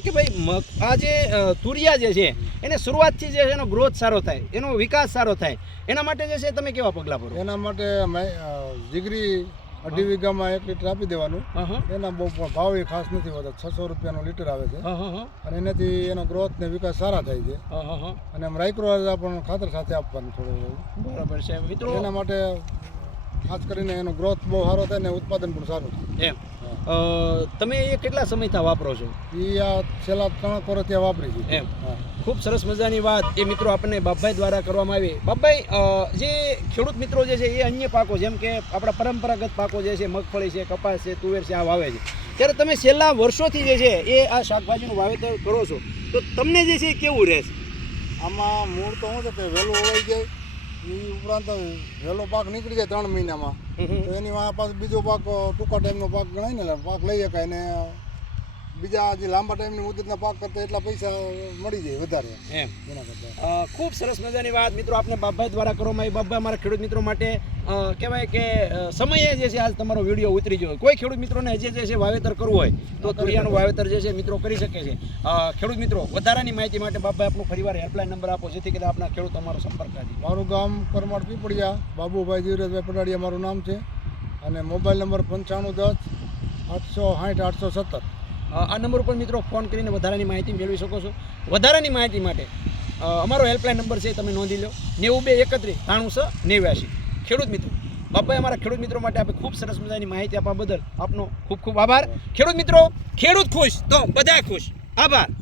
કે ભાઈ આ જે તુરિયા જે છે એને શરૂઆતથી જે છે એનો ગ્રોથ સારો થાય એનો વિકાસ સારો થાય. એના માટે જે છે તમે કેવા પગલાં ભરો? એના માટે અમે અ, જીગરી અઢી વીઘામાં એક લીટર આપી દેવાનું. એના બહુ ભાવ એ ખાસ નથી હોતા છસો રૂપિયાનો લીટર આવે છે. અને એનાથી એનો ગ્રોથ ને વિકાસ સારા થાય છે. અને રાઈક્રોઝા પણ ખાતર સાથે આપવાનું થોડું. બરાબર છે. મિત્રો એના માટે ખાસ કરીને એનો ગ્રોથ બહુ સારો થાય ને ઉત્પાદન પણ સારું થાય. એમ. તમે એ કેટલા સમયથી વાપરો છો? એ આ છેલ્લા ત્રણ વર્ષથી વાપરી છે. એમ. ખૂબ સરસ મજાની વાત. એ મિત્રો આપણને બાપભાઈ દ્વારા કરવામાં આવી. બાપભાઈ જે ખેડૂત મિત્રો જે છે એ અન્ય પાકો જેમ કે આપણા પરંપરાગત પાકો જે છે મગફળી છે કપાસ છે તુવેર છે આ વાવે છે. ત્યારે તમે છેલ્લા વર્ષોથી જે છે એ આ શાકભાજીનું વાવેતર કરો છો. તો તમને જે છે એ કેવું રહેશે? આમાં મૂળ તો શું છે કે વહેલું ઓળાઈ જાય. એ ઉપરાંત વહેલો પાક નીકળી જાય ત્રણ મહિનામાં. તો એની પાસે પાછો બીજો પાક ટૂંકા ટાઈમનો પાક ગણાય ને પાક લઈ શકાય ને બીજા જે લાંબા ટાઈમની મુદતના પાક કરતા એટલા પૈસા મળી જાય વધારે. એમ. એના કરતાં. ખૂબ સરસ મજાની વાત મિત્રો આપને બાપભાઈ દ્વારા કરવામાં આવી. બાપભાઈ અમારા ખેડૂત મિત્રો માટે કહેવાય કે સમયે જે છે આજ તમારો વીડિયો ઉતરી ગયો કોઈ ખેડૂત મિત્રોને હજી જે છે વાવેતર કરવું હોય તો તુરિયાનું વાવેતર જે છે મિત્રો કરી શકે છે. ખેડૂત મિત્રો વધારાની માહિતી માટે બાપભાઈ આપણું ફરીવાર હેલ્પલાઇન નંબર આપો જેથી કરીને આપણા ખેડૂત અમારો સંપર્ક કરી મારું ગામ કરમાળ પીપળિયા બાબુભાઈ જીવરાજભાઈ પડાડિયા મારું નામ છે. અને મોબાઈલ નંબર પંચાણું દસ આઠસો સાઠ આઠસો સત્તર. આ નંબર ઉપર મિત્રો ફોન કરીને વધારાની માહિતી મેળવી શકો છો. વધારાની માહિતી માટે અમારો હેલ્પલાઇન નંબર છે તમે નોંધી લો. નેવું બે એકત્રીસ ત્રાણું છ નેવ્યાસી ખેડૂત મિત્રો, બાપાએ અમારા ખેડૂત મિત્રો માટે આપણે ખૂબ સરસ મજાની માહિતી આપવા બદલ આપનો ખૂબ ખૂબ આભાર. ખેડૂત મિત્રો, ખેડૂત ખુશ, તો બધા ખુશ. આભાર.